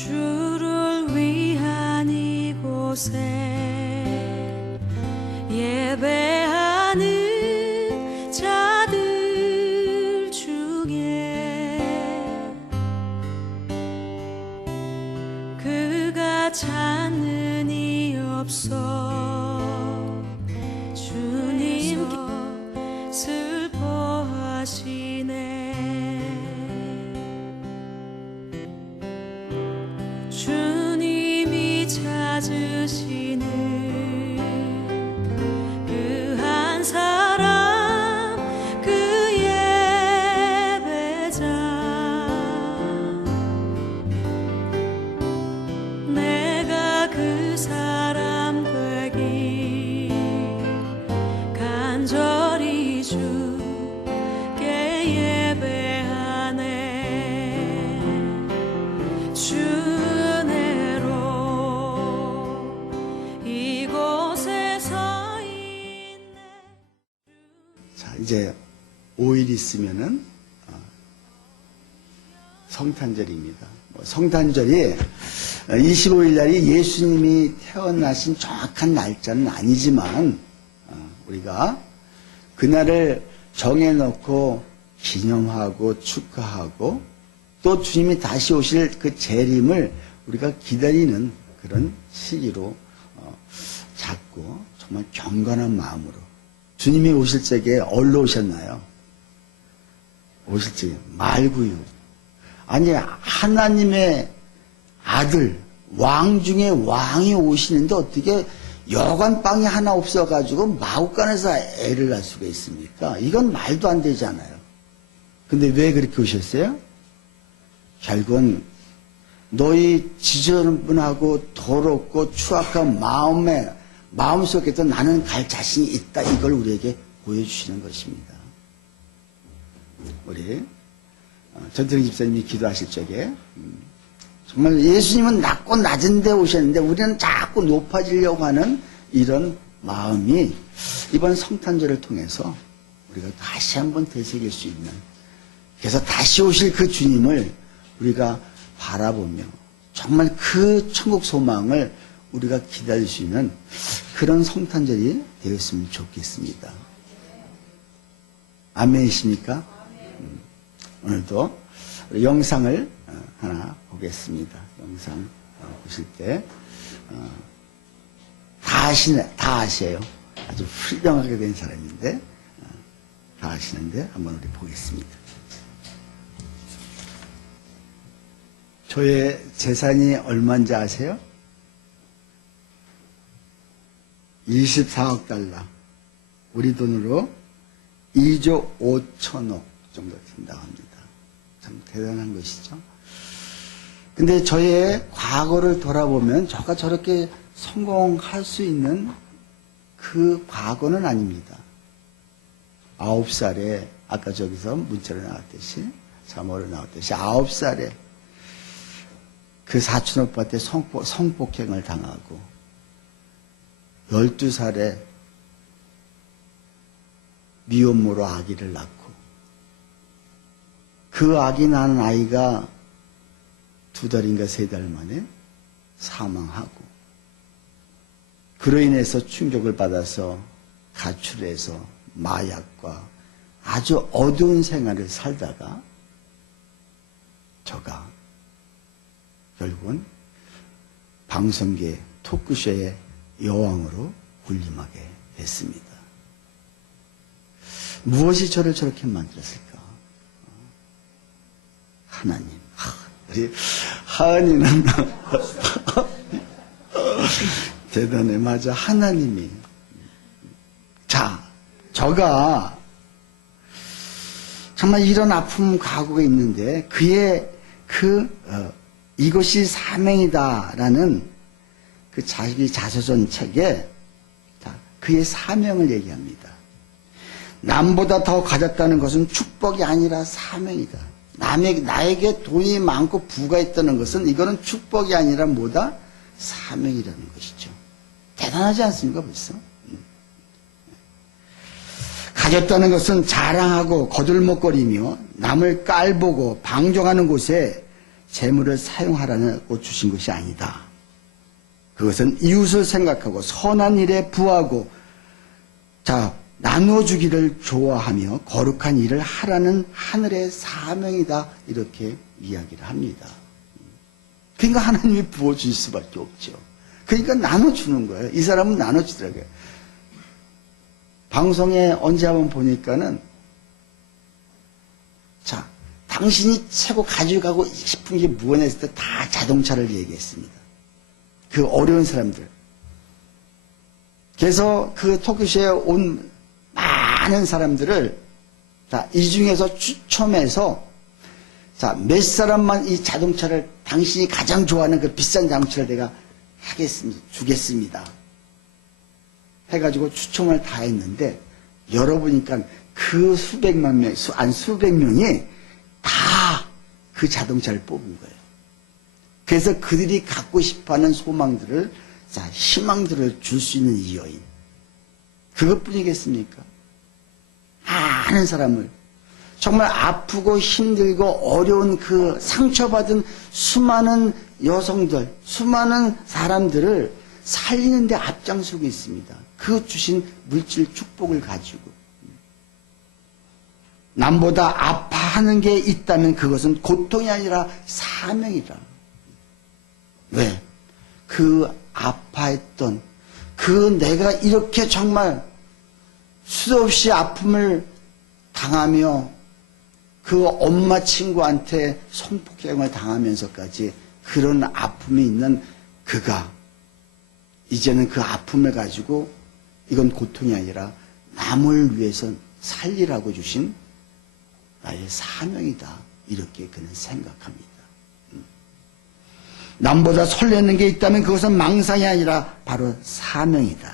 주를 위한 이곳에 예배하는 자들 중에 그가 찾는 이 없어 주님 슬퍼하시네. 주님이 찾으시는 그 한 사람, 그 예배자, 내가 그 사람 되길 간절히 주께 예배하네. 주 이제 5일 있으면은 성탄절입니다. 성탄절이 25일 날이 예수님이 태어나신 정확한 날짜는 아니지만 우리가 그날을 정해놓고 기념하고 축하하고 또 주님이 다시 오실 그 재림을 우리가 기다리는 그런 시기로 잡고 정말 경건한 마음으로 주님이 오실 적에 어디로 오셨나요? 오실 적에 말구유. 아니 하나님의 아들 왕 중에 왕이 오시는데 어떻게 여관방이 하나 없어가지고 마구간에서 애를 낳을 수가 있습니까? 이건 말도 안 되잖아요. 근데 왜 그렇게 오셨어요? 결국은 너희 지저분하고 더럽고 추악한 마음속에도 나는 갈 자신이 있다. 이걸 우리에게 보여주시는 것입니다. 우리 전태ling 집사님이 기도하실 적에 정말 예수님은 낮고 낮은 데 오셨는데 우리는 자꾸 높아지려고 하는 이런 마음이 이번 성탄절을 통해서 우리가 다시 한번 되새길 수 있는, 그래서 다시 오실 그 주님을 우리가 바라보며 정말 그 천국 소망을 우리가 기다릴 수 있는 그런 성탄절이 되었으면 좋겠습니다. 아멘이십니까? 오늘도 영상을 하나 보겠습니다. 영상 보실 때 다 아세요. 아주 훌륭하게 된 사람인데 다 아시는데 한번 우리 보겠습니다. 저의 재산이 얼마인지 아세요? 24억 달러. 우리 돈으로 2조 5천억 정도 된다고 합니다. 참 대단한 것이죠. 근데 저의 과거를 돌아보면 저가 저렇게 성공할 수 있는 그 과거는 아닙니다. 9살에 아까 저기서 문자로 나왔듯이 자모로 나왔듯이 9살에 그 사촌 오빠한테 성폭행을 당하고 12살에 미혼모로 아기를 낳고 그 아기 낳은 아이가 2달인가 3달 만에 사망하고 그로 인해서 충격을 받아서 가출해서 마약과 아주 어두운 생활을 살다가 저가 결국은 방송계 토크쇼의 여왕으로 군림하게 됐습니다. 무엇이 저를 저렇게 만들었을까? 하나님. 우리 하은이는 대단해. 맞아. 하나님이. 자, 저가 정말 이런 아픔 가구가 있는데 그의 이것이 사명이다라는 그 자기 자서전 책에 그의 사명을 얘기합니다. 남보다 더 가졌다는 것은 축복이 아니라 사명이다. 나에게 돈이 많고 부가 있다는 것은 이거는 축복이 아니라 뭐다? 사명이라는 것이죠. 대단하지 않습니까 벌써? 가졌다는 것은 자랑하고 거들먹거리며 남을 깔보고 방종하는 곳에 재물을 사용하라고 주신 것이 아니다. 그것은 이웃을 생각하고 선한 일에 부하고 나눠주기를 좋아하며 거룩한 일을 하라는 하늘의 사명이다. 이렇게 이야기를 합니다. 그러니까 하나님이 부어줄 수밖에 없죠. 그러니까 나눠주는 거예요. 이 사람은 나눠주더라고요. 방송에 언제 한번 보니까는 당신이 최고 가져가고 싶은 게 무엇이냐 했을 때 다 자동차를 얘기했습니다. 그 어려운 사람들. 그래서 그 토크쇼에 온 많은 사람들을 이 중에서 추첨해서 몇 사람만 이 자동차를 당신이 가장 좋아하는 그 비싼 자동차를 내가 주겠습니다. 해가지고 추첨을 다 했는데 열어보니까 그 수백만 명, 수백 명이 다 그 자동차를 뽑은 거예요. 그래서 그들이 갖고 싶어하는 소망들을, 희망들을 줄 수 있는 이 여인. 그것뿐이겠습니까? 많은 사람을, 정말 아프고 힘들고 어려운 그 상처받은 수많은 여성들, 수많은 사람들을 살리는 데 앞장서고 있습니다. 그 주신 물질 축복을 가지고. 남보다 아파하는 게 있다면 그것은 고통이 아니라 사명이다. 왜? 그 아파했던 그 내가 이렇게 정말 수도 없이 아픔을 당하며 그 엄마 친구한테 성폭행을 당하면서까지 그런 아픔이 있는 그가 이제는 그 아픔을 가지고 이건 고통이 아니라 남을 위해서 살리라고 주신 나의 사명이다. 이렇게 그는 생각합니다. 남보다 설레는 게 있다면 그것은 망상이 아니라 바로 사명이다.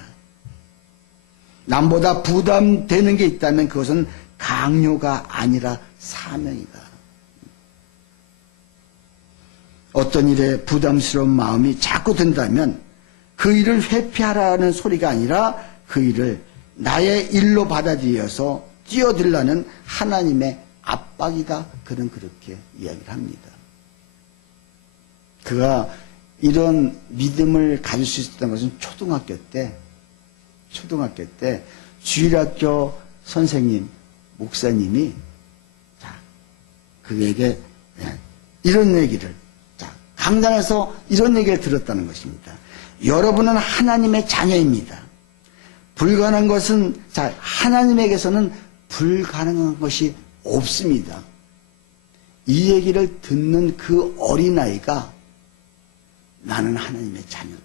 남보다 부담되는 게 있다면 그것은 강요가 아니라 사명이다. 어떤 일에 부담스러운 마음이 자꾸 든다면 그 일을 회피하라는 소리가 아니라 그 일을 나의 일로 받아들여서 뛰어들라는 하나님의 압박이다. 그는 그렇게 이야기를 합니다. 그가 이런 믿음을 가질 수 있었던 것은 초등학교 때 주일학교 선생님, 목사님이 그에게 이런 얘기를 강단에서 이런 얘기를 들었다는 것입니다. 여러분은 하나님의 자녀입니다. 불가능한 것은 하나님에게서는 불가능한 것이 없습니다. 이 얘기를 듣는 그 어린아이가 나는 하나님의 자녀다.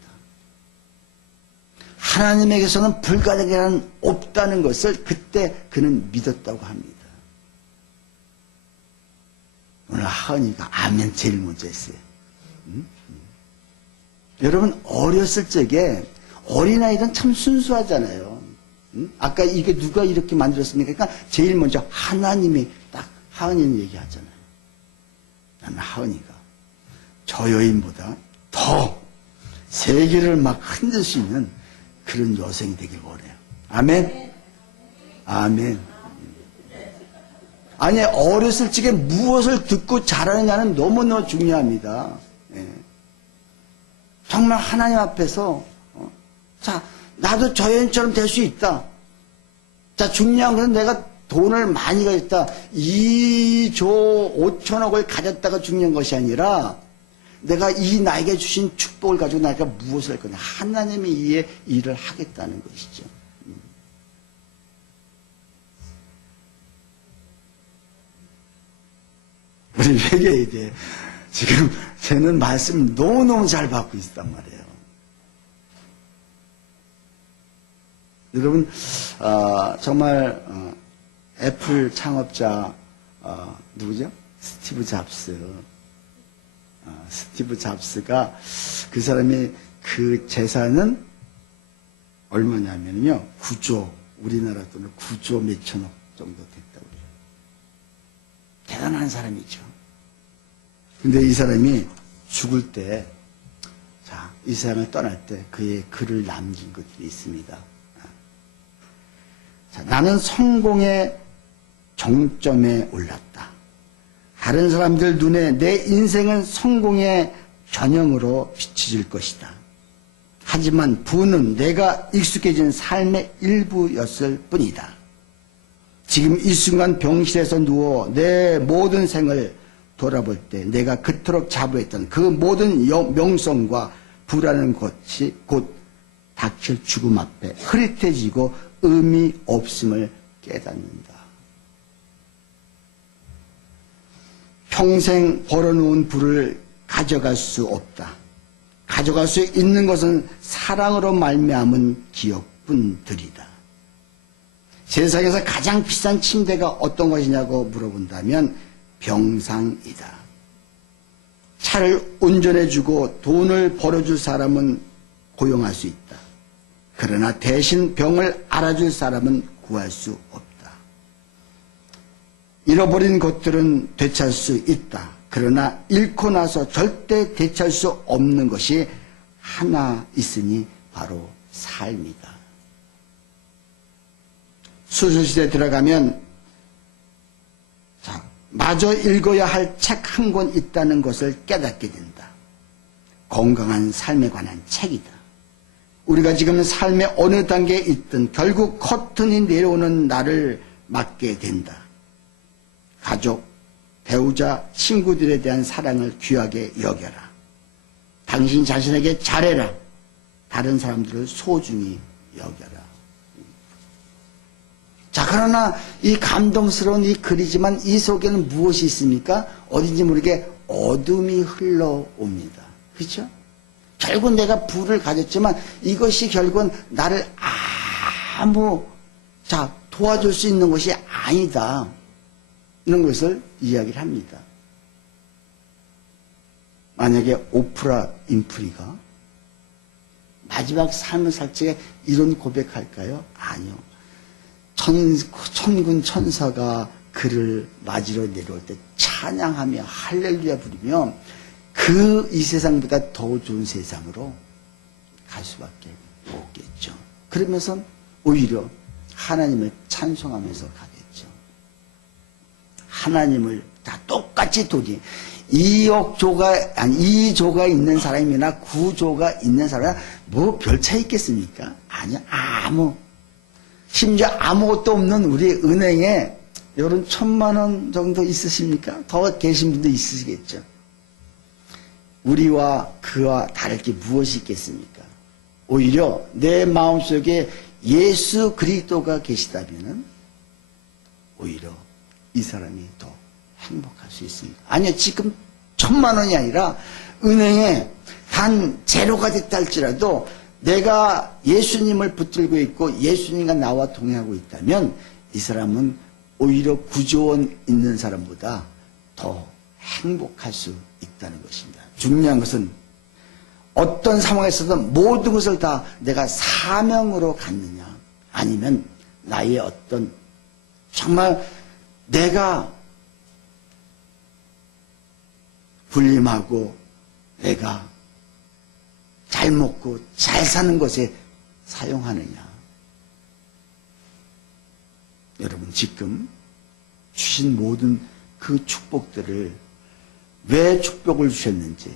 하나님에게서는 불가능한 없다는 것을 그때 그는 믿었다고 합니다. 오늘 하은이가 아멘 제일 먼저 했어요. 여러분 어렸을 적에 어린아이들은 참 순수하잖아요. 아까 이게 누가 이렇게 만들었습니까? 그러니까 제일 먼저 하나님이 딱 하은이는 얘기하잖아요. 나는 하은이가 저 여인보다 더 세계를 막 흔들 수 있는 그런 여성이 되길 원해요. 아멘? 아멘. 아니 어렸을 적에 무엇을 듣고 자라느냐는 너무너무 중요합니다. 정말 하나님 앞에서 나도 저 여인처럼 될 수 있다. 중요한 것은 내가 돈을 많이 가졌다. 2조 5천억을 가졌다가 중요한 것이 아니라 내가 이 나에게 주신 축복을 가지고 내가 무엇을 할 거냐. 하나님이 이에 일을 하겠다는 것이죠. 우리 회개에게 지금 쟤는 말씀 너무너무 잘 받고 있단 말이에요. 여러분 정말 애플 창업자 누구죠? 스티브 잡스가 그 사람이 그 재산은 얼마냐면요 9조 우리나라 돈으로 9조 몇천억 정도 됐다고 그래요. 대단한 사람이죠. 근데 이 사람이 죽을 때 이 세상을 떠날 때 그의 글을 남긴 것들이 있습니다. 나는 성공의 정점에 올랐다. 다른 사람들 눈에 내 인생은 성공의 전형으로 비춰질 것이다. 하지만 부는 내가 익숙해진 삶의 일부였을 뿐이다. 지금 이 순간 병실에서 누워 내 모든 생을 돌아볼 때 내가 그토록 자부했던 그 모든 명성과 부라는 것이 곧 닥칠 죽음 앞에 흐릿해지고 의미 없음을 깨닫는다. 평생 벌어놓은 부를 가져갈 수 없다. 가져갈 수 있는 것은 사랑으로 말미암은 기억뿐들이다. 세상에서 가장 비싼 침대가 어떤 것이냐고 물어본다면 병상이다. 차를 운전해주고 돈을 벌어줄 사람은 고용할 수 있다. 그러나 대신 병을 알아줄 사람은 구할 수 없다. 잃어버린 것들은 되찾을 수 있다. 그러나 잃고 나서 절대 되찾을 수 없는 것이 하나 있으니 바로 삶이다. 수술실에 들어가면 마저 읽어야 할 책 한 권 있다는 것을 깨닫게 된다. 건강한 삶에 관한 책이다. 우리가 지금 삶의 어느 단계에 있든 결국 커튼이 내려오는 날을 맞게 된다. 가족, 배우자, 친구들에 대한 사랑을 귀하게 여겨라. 당신 자신에게 잘해라. 다른 사람들을 소중히 여겨라. 자, 그러나 이 감동스러운 이 글이지만 이 속에는 무엇이 있습니까? 어딘지 모르게 어둠이 흘러옵니다. 그렇죠? 결국 내가 부를 가졌지만 이것이 결국은 나를 도와줄 수 있는 것이 아니다. 이런 것을 이야기를 합니다. 만약에 오프라 윈프리가 마지막 삶을 살 적에 이런 고백할까요? 아니요. 천군 천사가 그를 맞으러 내려올 때 찬양하며 할렐루야 부르며 그 이 세상보다 더 좋은 세상으로 갈 수밖에 없겠죠. 그러면서 오히려 하나님을 찬송하면서 가겠죠. 하나님을 다 똑같이 이조가 있는 사람이나 9조가 있는 사람이나 뭐 별 차이 있겠습니까? 아니요. 심지어 아무것도 없는 우리 은행에 여러분 1,000만 원 정도 있으십니까? 더 계신 분도 있으시겠죠. 우리와 그와 다를 게 무엇이 있겠습니까? 오히려 내 마음속에 예수 그리스도가 계시다면 오히려 이 사람이 더 행복할 수 있습니다. 아니요, 지금 1,000만 원이 아니라 은행에 단 제로가 됐다 할지라도 내가 예수님을 붙들고 있고 예수님과 나와 동행하고 있다면 이 사람은 오히려 9조 원 있는 사람보다 더 행복할 수 있다는 것입니다. 중요한 것은 어떤 상황에서든 모든 것을 다 내가 사명으로 갖느냐 아니면 나의 어떤 정말 내가 불림하고 내가 잘 먹고 잘 사는 것에 사용하느냐. 여러분 지금 주신 모든 그 축복들을 왜 축복을 주셨는지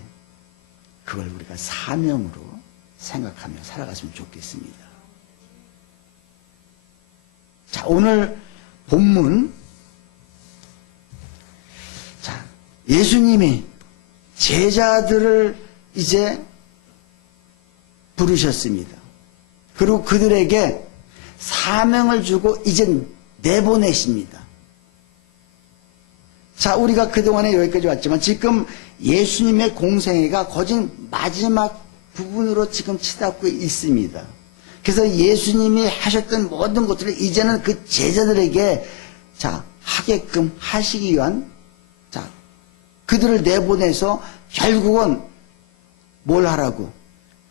그걸 우리가 사명으로 생각하며 살아갔으면 좋겠습니다. 자, 오늘 본문 예수님이 제자들을 이제 부르셨습니다. 그리고 그들에게 사명을 주고 이제 내보내십니다. 자, 우리가 그동안에 여기까지 왔지만 지금 예수님의 공생애가 거진 마지막 부분으로 지금 치닫고 있습니다. 그래서 예수님이 하셨던 모든 것들을 이제는 그 제자들에게 하게끔 하시기 위한 그들을 내보내서 결국은 뭘 하라고?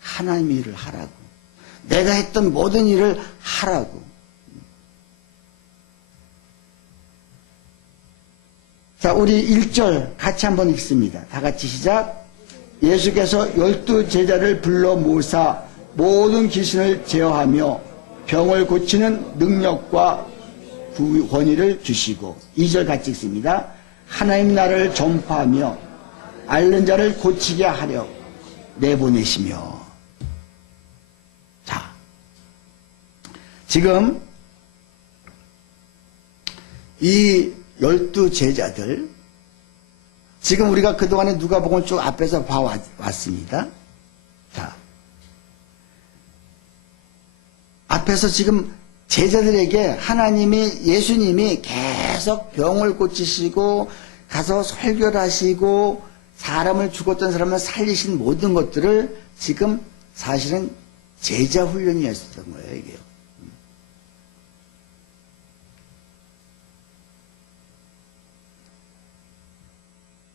하나님의 일을 하라고. 내가 했던 모든 일을 하라고. 자, 우리 1절 같이 한번 읽습니다. 다 같이 시작. 예수께서 12 제자를 불러 모사 모든 귀신을 제어하며 병을 고치는 능력과 권위를 주시고 2절 같이 읽습니다. 하나님 나라를 전파하며 앓는 자를 고치게 하려 내보내시며. 자, 지금 이 12 제자들, 지금 우리가 그동안에 누가복음을 쭉 앞에서 봐왔습니다. 자, 앞에서 지금 제자들에게 하나님이, 예수님이 계속 병을 고치시고 가서 설교를 하시고 사람을, 죽었던 사람을 살리신 모든 것들을 지금 사실은 제자 훈련이었던 거예요, 이게요.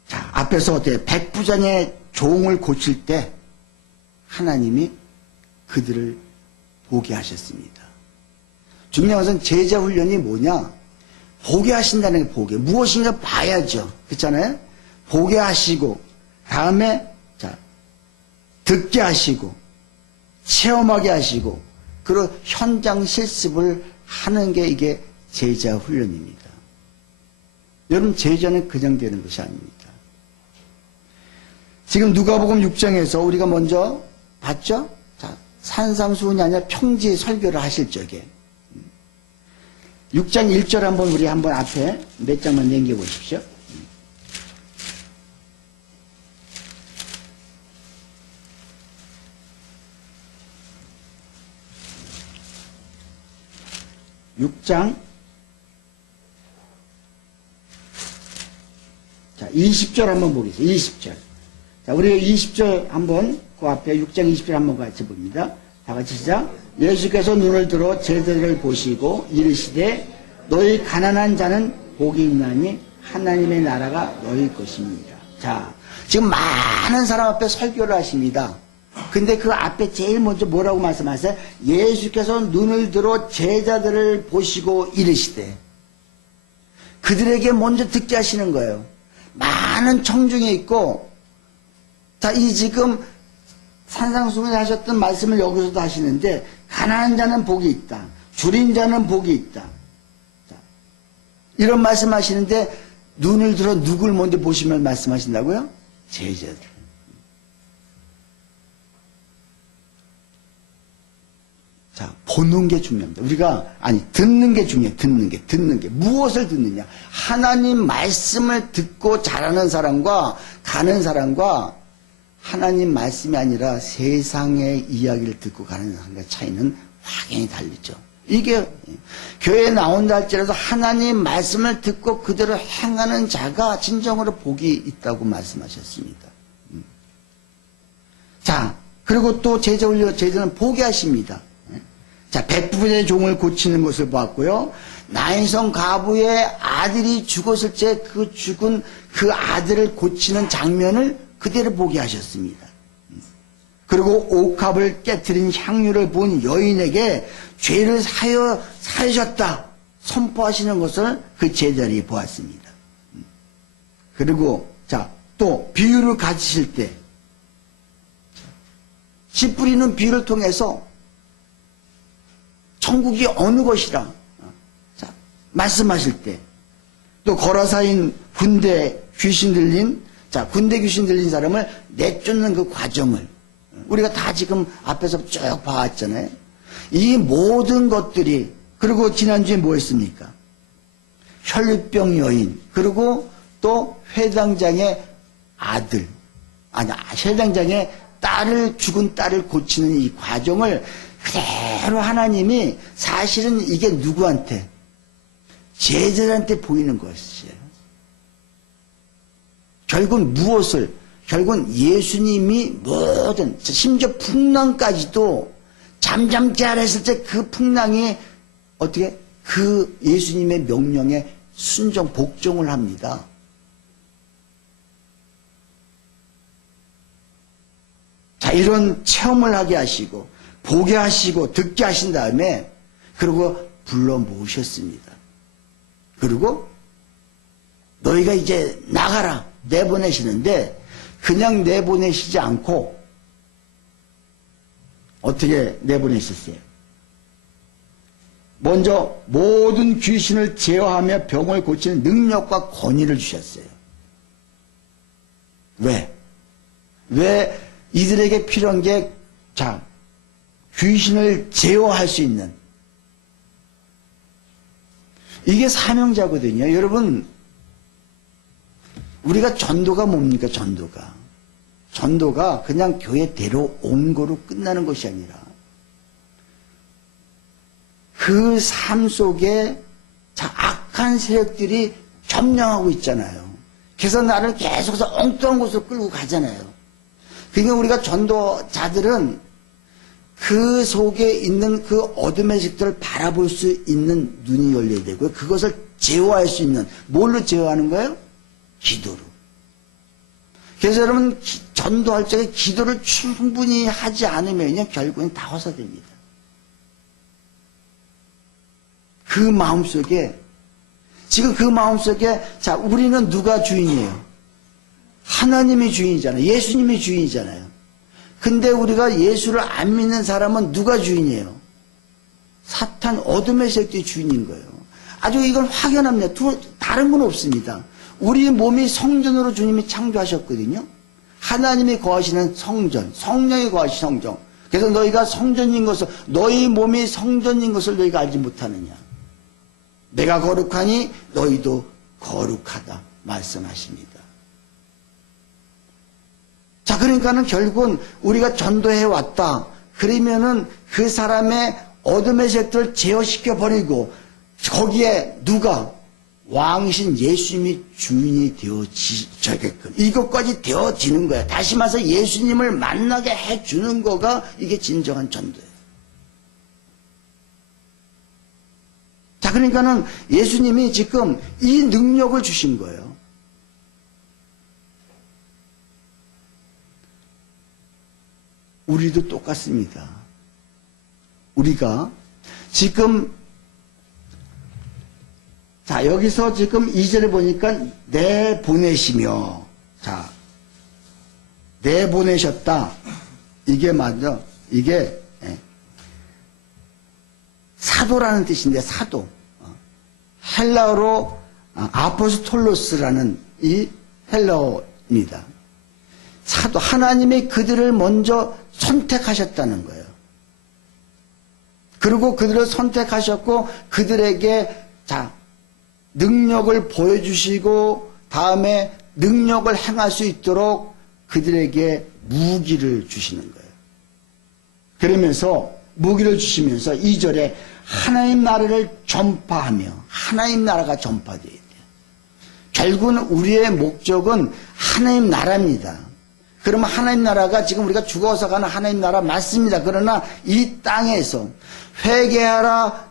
자, 앞에서 어때요? 백부장의 종을 고칠 때 하나님이 그들을 보게 하셨습니다. 중요한 것은 제자 훈련이 뭐냐? 보게 하신다는 게 보게. 무엇인가 봐야죠. 그렇잖아요? 보게 하시고, 다음에, 자, 듣게 하시고, 체험하게 하시고, 그리고 현장 실습을 하는 게 이게 제자 훈련입니다. 여러분, 제자는 그냥 되는 것이 아닙니다. 지금 누가복음 6장에서 우리가 먼저 봤죠? 자, 산상수훈이 아니라 평지 설교를 하실 적에 6장 1절 한번 우리 한번 앞에 몇 장만 남겨보십시오. (6장) 자, 20절 한번 보겠습니다. 20절. 자, 우리 20절 한번 그 앞에 6장 20절 한번 같이 봅니다. 다 같이 시작. 예수께서 눈을 들어 제자들을 보시고 이르시되 너희 가난한 자는 복이 있나니 하나님의 나라가 너희 것입니다. 자, 지금 많은 사람 앞에 설교를 하십니다. 근데 그 앞에 제일 먼저 뭐라고 말씀하세요? 예수께서 눈을 들어 제자들을 보시고 이르시되. 그들에게 먼저 듣게 하시는 거예요. 많은 청중이 있고, 자, 이 지금 산상수훈에 하셨던 말씀을 여기서도 하시는데, 가난한 자는 복이 있다. 줄인 자는 복이 있다. 자, 이런 말씀 하시는데, 눈을 들어 누굴 먼저 보시면 말씀하신다고요? 제자들. 자, 보는 게 중요합니다. 우리가, 듣는 게 중요해요. 듣는 게. 무엇을 듣느냐? 하나님 말씀을 듣고 자라는 사람과 가는 사람과 하나님 말씀이 아니라 세상의 이야기를 듣고 가는 사람의 차이는 확연히 다르죠. 이게 교회에 나온다 할지라도 하나님 말씀을 듣고 그대로 행하는 자가 진정으로 복이 있다고 말씀하셨습니다. 자, 그리고 또 제자는 보게 하십니다. 자, 백부장의 종을 고치는 것을 보았고요. 나인성 가부의 아들이 죽었을 때 그 죽은 그 아들을 고치는 장면을 그대로 보게 하셨습니다. 그리고 옥합을 깨뜨린 향유를 본 여인에게 죄를 사하셨다 선포하시는 것을 그 제자들이 보았습니다. 그리고 자, 또 비유를 가지실 때 씨 뿌리는 비유를 통해서 천국이 어느 것이라 자, 말씀하실 때, 또 거라사인 군대 귀신 들린 사람을 내쫓는 그 과정을 우리가 다 지금 앞에서 쭉 봐왔잖아요. 이 모든 것들이, 그리고 지난주에 뭐 했습니까? 혈류병 여인, 그리고 또 회당장의 아들, 회당장의 죽은 딸을 고치는 이 과정을 그대로 하나님이 사실은 이게 누구한테? 제자들한테 보이는 것이에요. 결국은 무엇을? 결국은 예수님이 모든, 심지어 풍랑까지도 잠잠지 않았을 때 그 풍랑이 어떻게? 그 예수님의 명령에 복종을 합니다. 자, 이런 체험을 하게 하시고, 보게 하시고, 듣게 하신 다음에, 그리고 불러 모으셨습니다. 그리고 너희가 이제 나가라 내보내시는데, 그냥 내보내시지 않고 어떻게 내보내셨어요? 먼저 모든 귀신을 제어하며 병을 고치는 능력과 권위를 주셨어요. 왜? 왜 이들에게 필요한 게, 자, 귀신을 제어할 수 있는, 이게 사명자거든요. 여러분, 우리가 전도가 뭡니까? 전도가 그냥 교회 데려온 거로 끝나는 것이 아니라 그 삶 속에 악한 세력들이 점령하고 있잖아요. 그래서 나를 계속해서 엉뚱한 곳으로 끌고 가잖아요. 그러니까 우리가 전도자들은 그 속에 있는 그 어둠의 색들을 바라볼 수 있는 눈이 열려야 되고요. 그것을 제어할 수 있는, 뭘로 제어하는 거예요? 기도로. 그래서 여러분, 전도할 적에 기도를 충분히 하지 않으면 결국엔 다 허사됩니다. 그 마음속에, 지금 그 마음속에, 자, 우리는 누가 주인이에요? 하나님이 주인이잖아요. 예수님이 주인이잖아요. 근데 우리가 예수를 안 믿는 사람은 누가 주인이에요? 사탄, 어둠의 세력들이 주인인 거예요. 아주 이걸 확연합니다. 다른 건 없습니다. 우리 몸이 성전으로 주님이 창조하셨거든요. 하나님이 거하시는 성전, 성령이 거하시는 성전. 그래서 너희가 성전인 것을, 너희 몸이 성전인 것을 너희가 알지 못하느냐. 내가 거룩하니 너희도 거룩하다 말씀하십니다. 자, 그러니까는 결국은 우리가 전도해 왔다. 그러면은 그 사람의 어둠의 색들을 제어시켜 버리고 거기에 누가 왕이신 예수님이 주인이 되어지게끔 이것까지 되어지는 거야. 다시 말해서 예수님을 만나게 해주는 거가 이게 진정한 전도예요. 자, 그러니까는 예수님이 지금 이 능력을 주신 거예요. 우리도 똑같습니다. 우리가 지금, 자, 여기서 지금 2절에 보니까 내보내시며, 자, 내보내셨다. 이게 맞죠? 이게 사도라는 뜻인데, 사도. 헬라어로 아포스톨로스라는 이 헬라어입니다. 사도, 하나님이 그들을 먼저 선택하셨다는 거예요. 그리고 그들을 선택하셨고 그들에게 자, 능력을 보여주시고 다음에 능력을 행할 수 있도록 그들에게 무기를 주시는 거예요. 그러면서 무기를 주시면서 2절에 하나님 나라를 전파하며, 하나님 나라가 전파되어야 돼요. 결국은 우리의 목적은 하나님 나라입니다. 그러면 하나님 나라가 지금 우리가 죽어서 가는 하나님 나라 맞습니다. 그러나 이 땅에서 회개하라,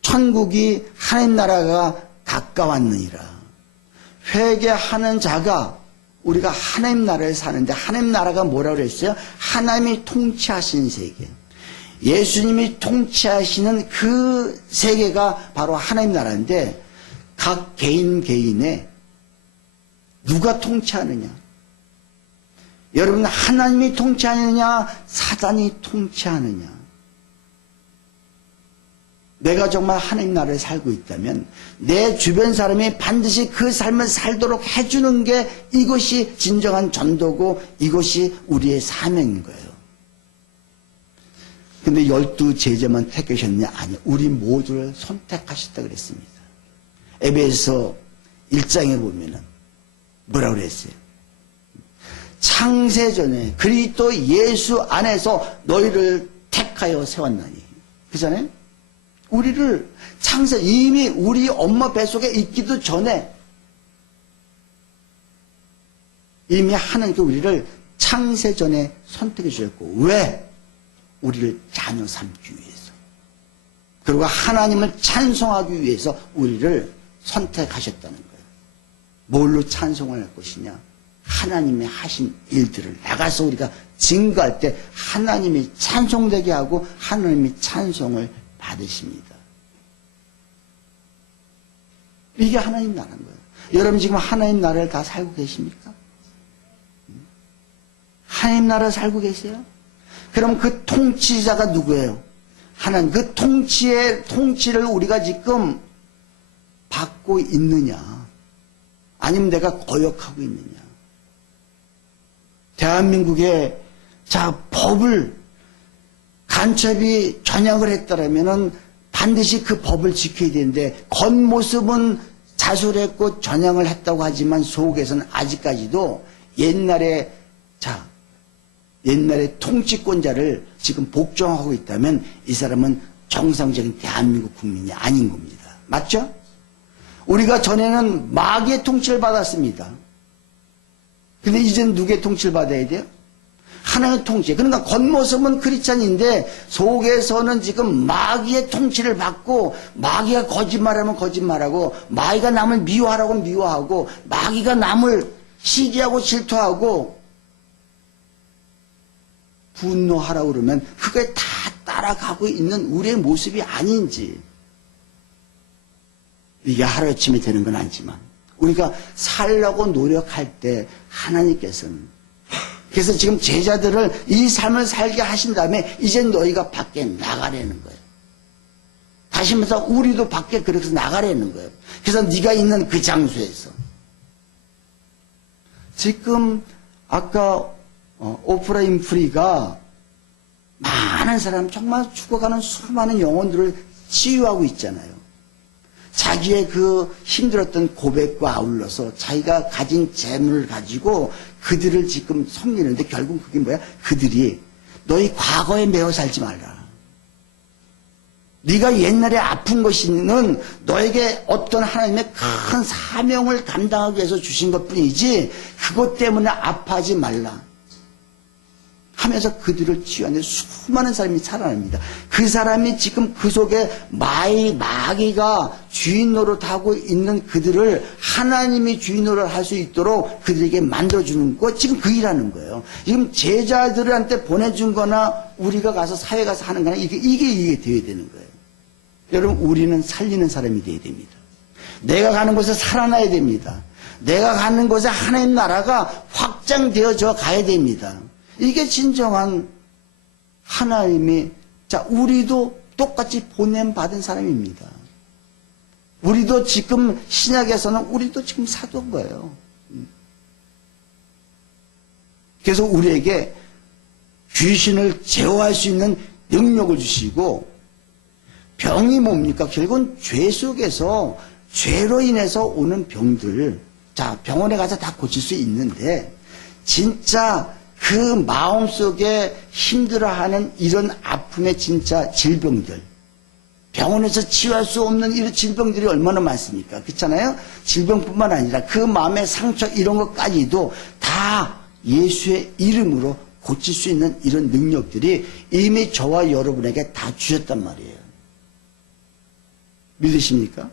천국이 하나님 나라가 가까웠느니라. 회개하는 자가 우리가 하나님 나라에 사는데, 하나님 나라가 뭐라고 그랬어요? 하나님이 통치하시는 세계, 예수님이 통치하시는 그 세계가 바로 하나님 나라인데, 각 개인에 누가 통치하느냐? 여러분, 하나님이 통치하느냐, 사단이 통치하느냐? 내가 정말 하나님 나라에 살고 있다면 내 주변 사람이 반드시 그 삶을 살도록 해주는 게 이것이 진정한 전도고 이것이 우리의 사명인 거예요. 근데 12 제자만 택하셨냐? 아니, 우리 모두를 선택하셨다 그랬습니다. 에베소 1장에 보면은 뭐라고 그랬어요? 창세전에 그리스도 예수 안에서 너희를 택하여 세웠나니. 그잖아요? 우리를 이미 우리 엄마 뱃속에 있기도 전에 이미 하나님께 우리를 창세전에 선택해 주셨고, 왜? 우리를 자녀 삼기 위해서, 그리고 하나님을 찬송하기 위해서 우리를 선택하셨다는 거예요. 뭘로 찬송을 할 것이냐? 하나님이 하신 일들을 나가서 우리가 증거할 때 하나님이 찬송되게 하고 하나님이 찬송을 받으십니다. 이게 하나님 나라인 거예요. 여러분 지금 하나님 나라를 다 살고 계십니까? 하나님 나라 살고 계세요? 그럼 그 통치자가 누구예요? 하는 그 통치를 우리가 지금 받고 있느냐? 아니면 내가 거역하고 있느냐? 대한민국에 법을 간첩이 전향을 했다라면은 반드시 그 법을 지켜야 되는데 겉모습은 자수했고 전향을 했다고 하지만 속에서는 아직까지도 옛날에 통치권자를 지금 복종하고 있다면 이 사람은 정상적인 대한민국 국민이 아닌 겁니다. 맞죠? 우리가 전에는 마귀의 통치를 받았습니다. 근데 이제는 누구의 통치를 받아야 돼요? 하나님의 통치. 그러니까 겉모습은 크리스찬인데 속에서는 지금 마귀의 통치를 받고 마귀가 거짓말하면 거짓말하고 마귀가 남을 미워하라고 미워하고 마귀가 남을 시기하고 질투하고 분노하라고 그러면 그거에 다 따라가고 있는 우리의 모습이 아닌지. 이게 하루아침에 되는 건 아니지만 우리가 살려고 노력할 때 하나님께서는 그래서 지금 제자들을 이 삶을 살게 하신 다음에 이제 너희가 밖에 나가라는 거예요. 다시 말해서 우리도 밖에 그렇게 나가라는 거예요. 그래서 네가 있는 그 장소에서 지금 아까 오프라 윈프리가 많은 사람 정말 죽어가는 수많은 영혼들을 치유하고 있잖아요. 자기의 그 힘들었던 고백과 아울러서 자기가 가진 재물을 가지고 그들을 지금 섬기는데 결국 그게 뭐야? 그들이 너희 과거에 매여 살지 말라. 네가 옛날에 아픈 것이는 너에게 어떤 하나님의 큰 사명을 감당하기 위해서 주신 것뿐이지 그것 때문에 아파하지 말라. 하면서 그들을 치유하는 수많은 사람이 살아납니다. 그 사람이 지금 그 속에 마귀가 주인 노릇하고 있는 그들을 하나님이 주인 노릇을 할 수 있도록 그들에게 만들어주는 거 지금 그 일하는 거예요. 지금 제자들한테 보내준 거나 우리가 가서 사회 가서 하는 거나 이게 되어야 되는 거예요. 여러분 우리는 살리는 사람이 되어야 됩니다. 내가 가는 곳에 살아나야 됩니다. 내가 가는 곳에 하나님 나라가 확장되어져 가야 됩니다. 이게 진정한 하나님이 우리도 똑같이 보냄받은 사람입니다. 우리도 지금 신약에서는 우리도 지금 사도인 거예요. 그래서 우리에게 귀신을 제어할 수 있는 능력을 주시고 병이 뭡니까? 결국은 죄 속에서 죄로 인해서 오는 병들 병원에 가서 다 고칠 수 있는데 진짜 그 마음속에 힘들어하는 이런 아픔의 진짜 질병들 병원에서 치유할 수 없는 이런 질병들이 얼마나 많습니까? 그렇잖아요? 질병뿐만 아니라 그 마음의 상처 이런 것까지도 다 예수의 이름으로 고칠 수 있는 이런 능력들이 이미 저와 여러분에게 다 주셨단 말이에요. 믿으십니까?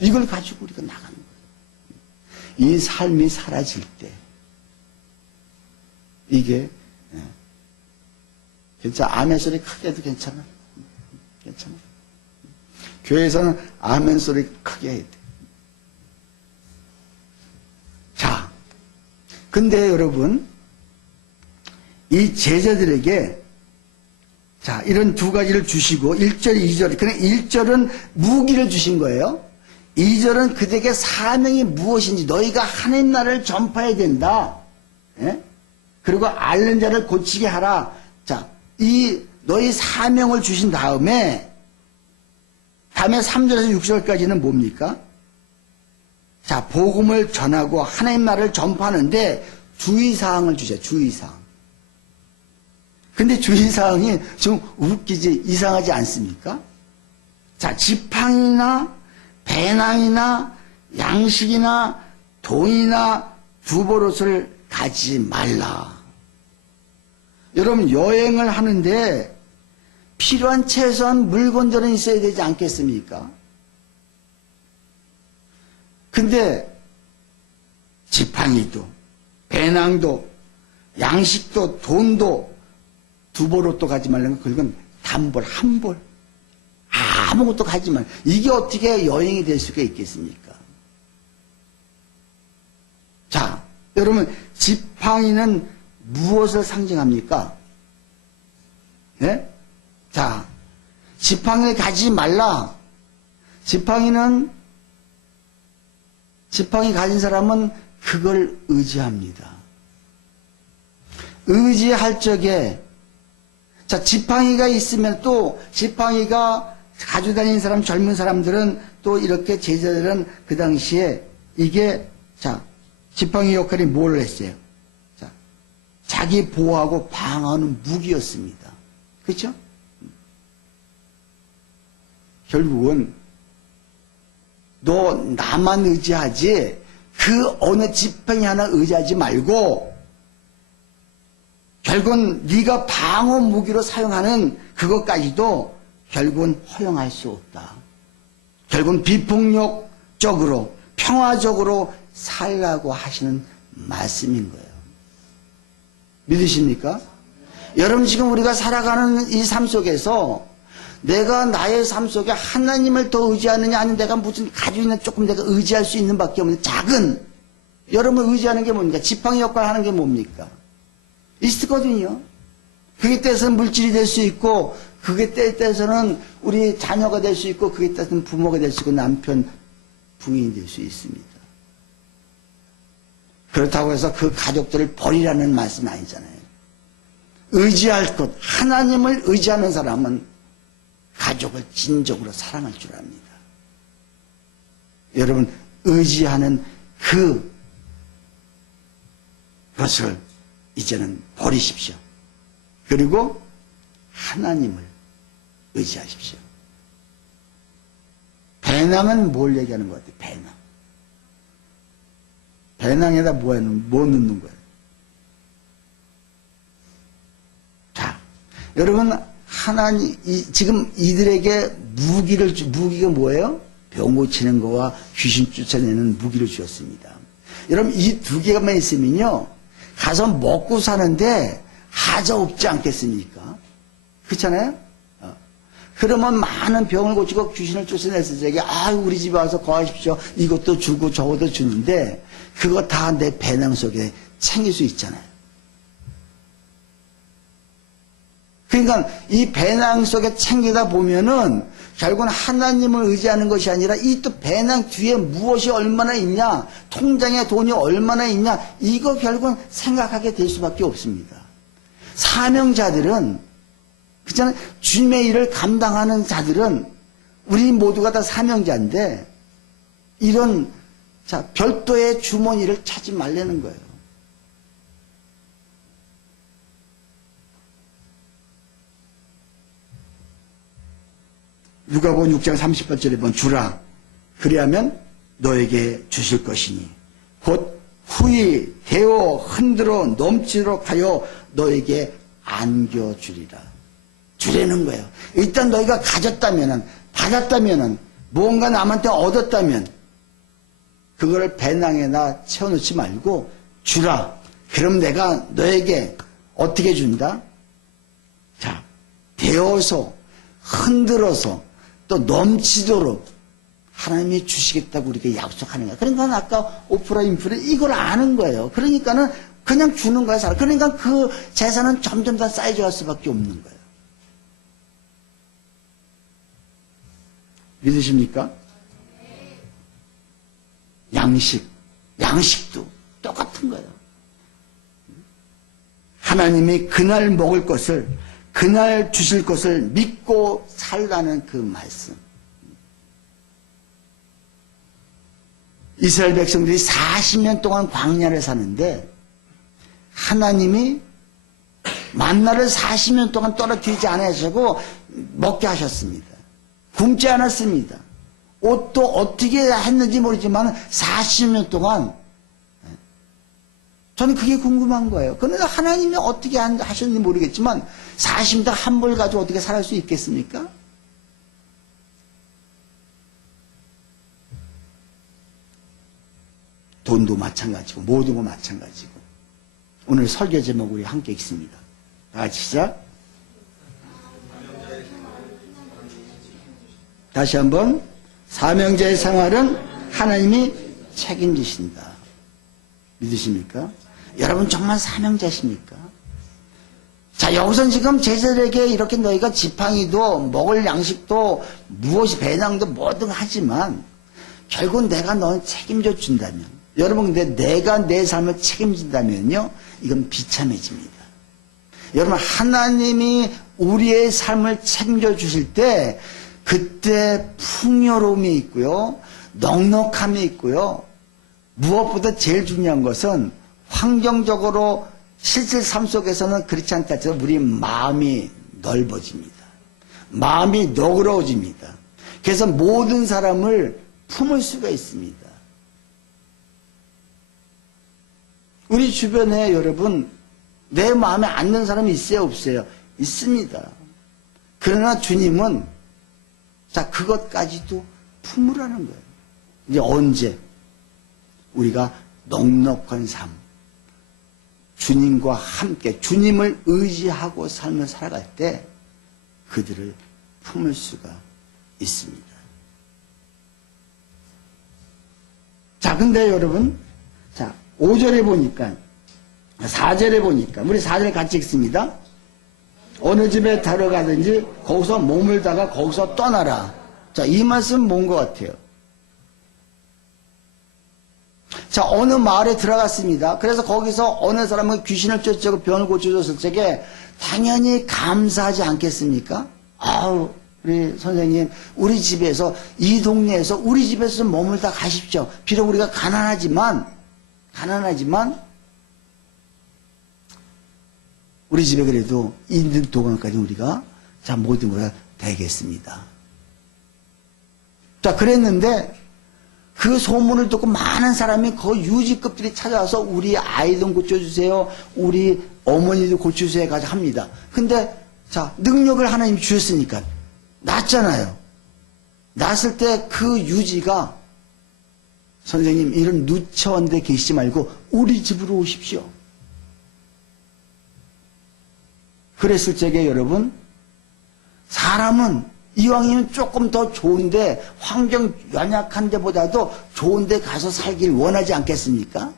이걸 가지고 우리가 나가는 거예요. 이 삶이 사라질 때 이게 괜찮아. 아멘 소리 크게 해도 괜찮아. 괜찮아. 교회에서는 아멘 소리 크게 해야 돼. 자, 근데 여러분 이 제자들에게 이런 두 가지를 주시고 1절, 2절 그냥 1절은 무기를 주신 거예요. 2절은 그들에게 사명이 무엇인지 너희가 하나님 나라를 전파해야 된다. 예? 그리고 앓는 자를 고치게 하라. 이 너희 사명을 주신 다음에 3절에서 6절까지는 뭡니까? 복음을 전하고 하나님 나라를 전파하는데 주의사항을 주세요. 주의사항. 근데 주의사항이 좀 웃기지 이상하지 않습니까? 지팡이나 배낭이나 양식이나 돈이나 두보롯을 가지 말라. 여러분 여행을 하는데 필요한 최소한 물건들은 있어야 되지 않겠습니까? 근데 지팡이도 배낭도 양식도 돈도 두보롯도 가지 말라는 건 그건 단벌 한 벌. 아무것도 가지 말. 이게 어떻게 여행이 될 수가 있겠습니까? 여러분 지팡이는 무엇을 상징합니까? 네? 자, 지팡이를 가지지 말라. 지팡이 가진 사람은 그걸 의지합니다. 의지할 적에, 자, 지팡이가 있으면 또, 지팡이가 가지고 다니는 사람, 젊은 사람들은 또 이렇게 제자들은 그 당시에 이게, 자, 지팡이 역할이 뭘 했어요? 자, 자기 보호하고 방어하는 무기였습니다. 그렇죠? 결국은 너 나만 의지하지 그 어느 지팡이 하나 의지하지 말고 결국은 네가 방어 무기로 사용하는 그것까지도 결국은 허용할 수 없다. 결국은 비폭력적으로 평화적으로 살라고 하시는 말씀인 거예요. 믿으십니까? 여러분 지금 우리가 살아가는 이 삶 속에서 내가 나의 삶 속에 하나님을 더 의지하느냐 아니면 내가 무슨 가지고 있는 조금 내가 의지할 수 있는 밖에 없는 작은 여러분 의지하는 게 뭡니까? 지팡이 역할을 하는 게 뭡니까? 있거든요. 그게 때서는 물질이 될 수 있고 그게 때서는 우리 자녀가 될 수 있고 그게 때서는 부모가 될 수 있고 남편, 부인이 될 수 있습니다. 그렇다고 해서 그 가족들을 버리라는 말씀은 아니잖아요. 의지할 것, 하나님을 의지하는 사람은 가족을 진정으로 사랑할 줄 압니다. 여러분 의지하는 그것을 이제는 버리십시오. 그리고 하나님을 의지하십시오. 배낭은 뭘 얘기하는 것 같아요? 배낭. 배낭에다 뭐 넣는 거예요? 자, 여러분 하나님 지금 이들에게 무기가 뭐예요? 병 고치는 거와 귀신 쫓아내는 무기를 주었습니다. 여러분 이 두 개만 있으면요 가서 먹고 사는데 하자 없지 않겠습니까? 그렇잖아요? 그러면 많은 병을 고치고 귀신을 쫓아냈을 적에 우리 집에 와서 거하십시오. 이것도 주고 저것도 주는데 그거 다 내 배낭 속에 챙길 수 있잖아요. 그러니까 이 배낭 속에 챙기다 보면은 결국은 하나님을 의지하는 것이 아니라 이 또 배낭 뒤에 무엇이 얼마나 있냐, 통장에 돈이 얼마나 있냐, 이거 결국은 생각하게 될 수밖에 없습니다. 사명자들은, 그렇잖아요. 주님의 일을 감당하는 자들은 우리 모두가 다 사명자인데 이런 별도의 주머니를 찾지 말라는 거예요. 누가복음 6장 38절에 보면 주라 그리하면 너에게 주실 것이니 곧 후히 데워 흔들어 넘치도록 하여 너에게 안겨주리라. 주라는 거예요. 일단 너희가 가졌다면은 받았다면은 무언가 남한테 얻었다면 그걸 배낭에다 채워놓지 말고 주라. 그럼 내가 너에게 어떻게 준다? 자, 데워서 흔들어서 또 넘치도록 하나님이 주시겠다고 우리에게 약속하는 거야. 그러니까 아까 오프라 인프라 이걸 아는 거예요. 그러니까는 그냥 주는 거야. 그러니까 그 재산은 점점 더 쌓여갈 수밖에 없는 거예요. 믿으십니까? 양식도 똑같은 거예요. 하나님이 그날 먹을 것을, 그날 주실 것을 믿고 살라는 그 말씀. 이스라엘 백성들이 40년 동안 광야를 사는데 하나님이 만나를 40년 동안 떨어뜨리지 않으시고 먹게 하셨습니다. 굶지 않았습니다. 옷도 어떻게 했는지 모르지만 40년 동안 저는 그게 궁금한 거예요. 그런데 하나님이 어떻게 하셨는지 모르겠지만 40년 동안 한 벌 가지고 어떻게 살할 수 있겠습니까? 돈도 마찬가지고 모든 거 마찬가지고. 오늘 설교 제목 우리 함께 읽습니다. 다 같이 시작. 다시 한번 사명자의 생활은 하나님이 책임지신다. 믿으십니까? 여러분 정말 사명자십니까? 자, 여기서 지금 제자들에게 이렇게 너희가 지팡이도 먹을 양식도 무엇이 배낭도 뭐든 하지만 결국 내가 너를 책임져 준다면, 여러분 근데 내가 내 삶을 책임진다면요, 이건 비참해집니다. 여러분, 하나님이 우리의 삶을 책임져 주실 때 그때 풍요로움이 있고요, 넉넉함이 있고요, 무엇보다 제일 중요한 것은 환경적으로 실질 삶 속에서는 그렇지 않다 해도 우리 마음이 넓어집니다. 마음이 너그러워집니다. 그래서 모든 사람을 품을 수가 있습니다. 우리 주변에 여러분, 내 마음에 앉는 사람이 있어요, 없어요? 있습니다. 그러나 주님은 자, 그것까지도 품으라는 거예요. 이제 언제 우리가 넉넉한 삶, 주님과 함께 주님을 의지하고 삶을 살아갈 때 그들을 품을 수가 있습니다. 자, 근데 여러분, 자, 5절에 보니까, 4절에 보니까, 우리 4절 같이 읽습니다. 어느 집에 들어가든지 거기서 머물다가 거기서 떠나라. 자, 이 말씀 뭔 것 같아요? 자, 어느 마을에 들어갔습니다. 그래서 거기서 어느 사람은 귀신을 쫓아고 병을 고쳐줬을 적에 당연히 감사하지 않겠습니까? 아우, 우리 선생님, 우리 집에서, 이 동네에서 우리 집에서 머물다 가십시오. 비록 우리가 가난하지만, 우리 집에 그래도 있는 동안까지 우리가, 자, 모든 걸 되겠습니다. 자, 그랬는데, 그 소문을 듣고 많은 사람이 그 유지급들이 찾아와서 우리 아이도 고쳐주세요. 우리 어머니도 고쳐주세요. 가지고 합니다. 근데, 자, 능력을 하나님이 주셨으니까. 낳잖아요. 낳았을 때 그 유지가, 선생님, 이런 누처한 데 계시지 말고 우리 집으로 오십시오. 그랬을 적에 여러분, 사람은 이왕이면 조금 더 좋은데, 환경 연약한 데보다도 좋은데 가서 살길 원하지 않겠습니까?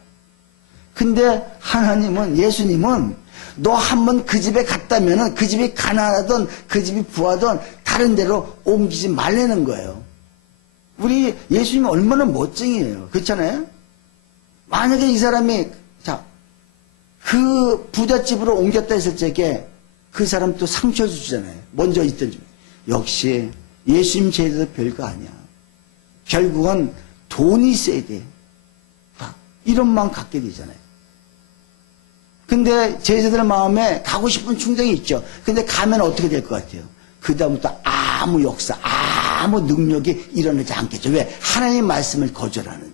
근데 하나님은, 예수님은 너 한번 그 집에 갔다면은 그 집이 가난하든 그 집이 부하든 다른 데로 옮기지 말라는 거예요. 우리 예수님이 얼마나 멋쟁이에요. 그렇잖아요? 만약에 이 사람이, 자, 그 부잣집으로 옮겼다 했을 적에 그 사람 또 상처 주잖아요. 먼저 있던 집. 역시 예수님 제자도 별거 아니야. 결국은 돈이 있어야 돼. 이런 마음 갖게 되잖아요. 근데 제자들 마음에 가고 싶은 충동이 있죠. 근데 가면 어떻게 될 것 같아요? 그 다음부터 아무 역사, 아무 능력이 일어나지 않겠죠. 왜? 하나님의 말씀을 거절하는데.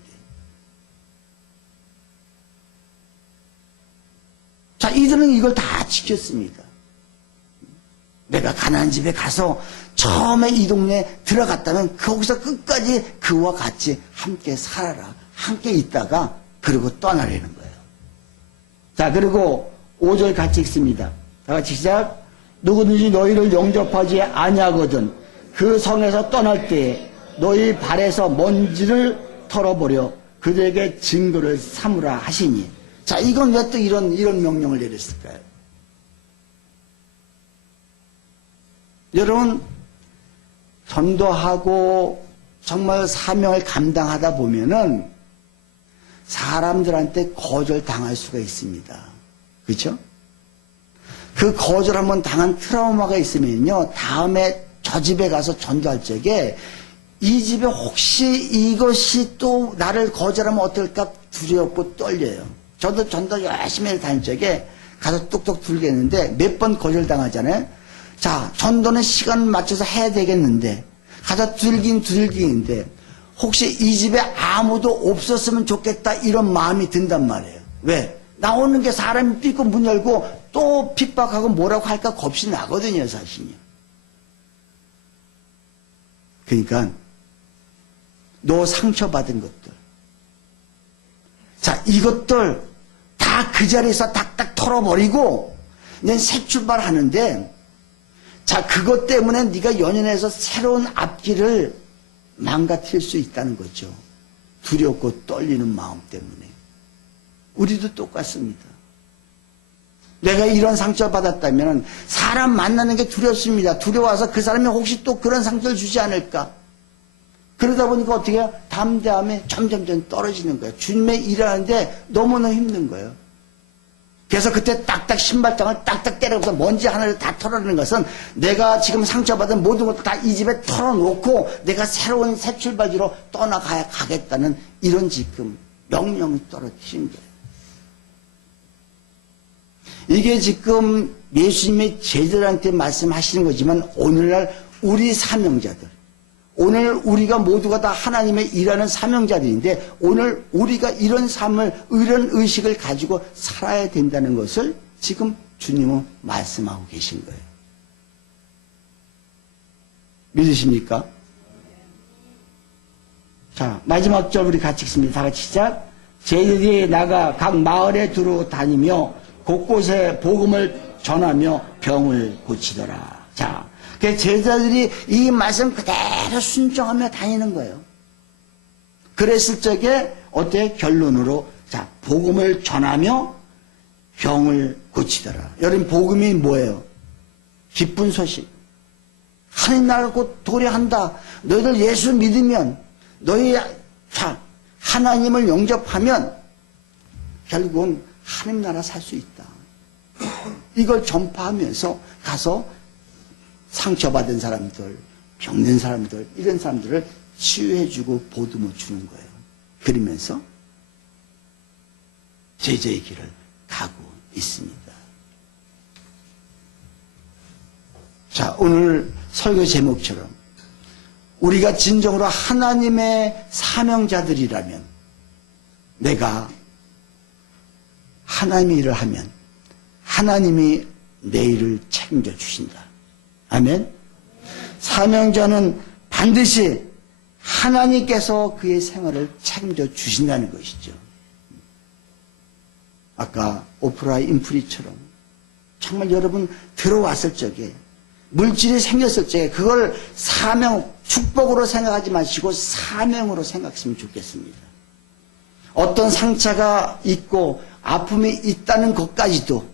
자, 이들은 이걸 다 지켰습니다. 내가 가난한 집에 가서 처음에 이 동네에 들어갔다면 거기서 끝까지 그와 같이 함께 살아라. 함께 있다가 그리고 떠나려는 거예요. 자, 그리고 5절 같이 읽습니다. 다 같이 시작. 누구든지 너희를 영접하지 아니하거든 그 성에서 떠날 때에 너희 발에서 먼지를 털어버려 그들에게 증거를 삼으라 하시니. 자, 이건 왜 또 이런 명령을 내렸을까요? 여러분, 전도하고 정말 사명을 감당하다 보면은 사람들한테 거절당할 수가 있습니다. 그렇죠? 그 거절 한번 당한 트라우마가 있으면요, 다음에 저 집에 가서 전도할 적에 이 집에 혹시 이것이 또 나를 거절하면 어떨까 두렵고 떨려요. 저도 전도 열심히 다닐 적에 가서 뚝뚝 들겠는데 몇 번 거절당하잖아요. 자, 전도는 시간 맞춰서 해야 되겠는데 가서 두들긴데 혹시 이 집에 아무도 없었으면 좋겠다 이런 마음이 든단 말이에요. 왜? 나오는 게 사람이 삐고 문 열고 또 핍박하고 뭐라고 할까 겁이 나거든요, 사실요. 그러니까 너 상처받은 것들, 자, 이것들 다 그 자리에서 딱딱 털어버리고 nên 새 출발하는데, 자, 그것 때문에 네가 연연해서 새로운 앞길을 망가뜨릴 수 있다는 거죠. 두렵고 떨리는 마음 때문에. 우리도 똑같습니다. 내가 이런 상처를 받았다면 사람 만나는 게 두렵습니다. 두려워서 그 사람이 혹시 또 그런 상처를 주지 않을까. 그러다 보니까 어떻게 해요? 담대함이 점점점 떨어지는 거예요. 주님의 일하는데 너무너무 힘든 거예요. 그래서 그때 딱딱 신발장을 딱딱 때려서 먼지 하나를 다 털어내는 것은 내가 지금 상처받은 모든 것을 다 이 집에 털어놓고 내가 새로운 새 출발지로 떠나가겠다는 이런 지금 명령이 떨어지는 거예요. 이게 지금 예수님의 제자들한테 말씀하시는 거지만 오늘날 우리 사명자들, 오늘 우리가 모두가 다 하나님의 일하는 사명자들인데 오늘 우리가 이런 삶을, 이런 의식을 가지고 살아야 된다는 것을 지금 주님은 말씀하고 계신 거예요. 믿으십니까? 자, 마지막 절 우리 같이 읽습니다. 다 같이 시작. 제자들이 나가 각 마을에 두루 다니며 곳곳에 복음을 전하며 병을 고치더라. 자, 그 제자들이 이 말씀 그대로 순종하며 다니는 거예요. 그랬을 적에 어때? 결론으로 자, 복음을 전하며 병을 고치더라. 여러분, 복음이 뭐예요? 기쁜 소식. 하나님 나라가 곧 도래한다. 너희들 예수 믿으면, 너희 자, 하나님을 영접하면 결국은 하나님 나라 살 수 있다. 이걸 전파하면서 가서 상처받은 사람들, 병든 사람들, 이런 사람들을 치유해주고 보듬어 주는 거예요. 그러면서 제자의 길을 가고 있습니다. 자, 오늘 설교 제목처럼 우리가 진정으로 하나님의 사명자들이라면 내가 하나님의 일을 하면 하나님이 내 일을 책임져 주신다. 아멘. 사명자는 반드시 하나님께서 그의 생활을 책임져 주신다는 것이죠. 아까 오프라 인프리처럼 정말 여러분 들어왔을 적에 물질이 생겼을 적에 그걸 사명, 축복으로 생각하지 마시고 사명으로 생각했으면 좋겠습니다. 어떤 상처가 있고 아픔이 있다는 것까지도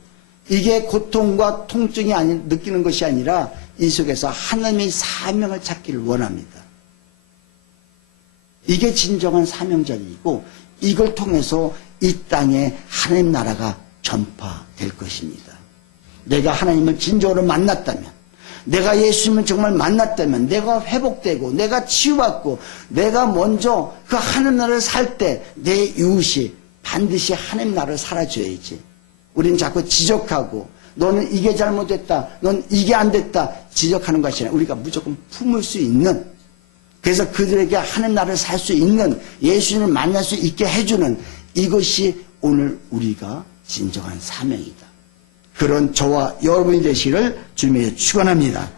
이게 고통과 통증이 느끼는 것이 아니라 이 속에서 하나님의 사명을 찾기를 원합니다. 이게 진정한 사명자이고 이걸 통해서 이 땅에 하나님 나라가 전파될 것입니다. 내가 하나님을 진정으로 만났다면, 내가 예수님을 정말 만났다면, 내가 회복되고 내가 치유받고 내가 먼저 그 하나님 나라를 살 때 내 이웃이 반드시 하나님 나라를 살아줘야지. 우리는 자꾸 지적하고 너는 이게 잘못됐다, 넌 이게 안 됐다 지적하는 것이 아니라 우리가 무조건 품을 수 있는, 그래서 그들에게 하나님 나라를 살 수 있는, 예수님을 만날 수 있게 해주는 이것이 오늘 우리가 진정한 사명이다. 그런 저와 여러분이 되시기를 주님의 축원합니다.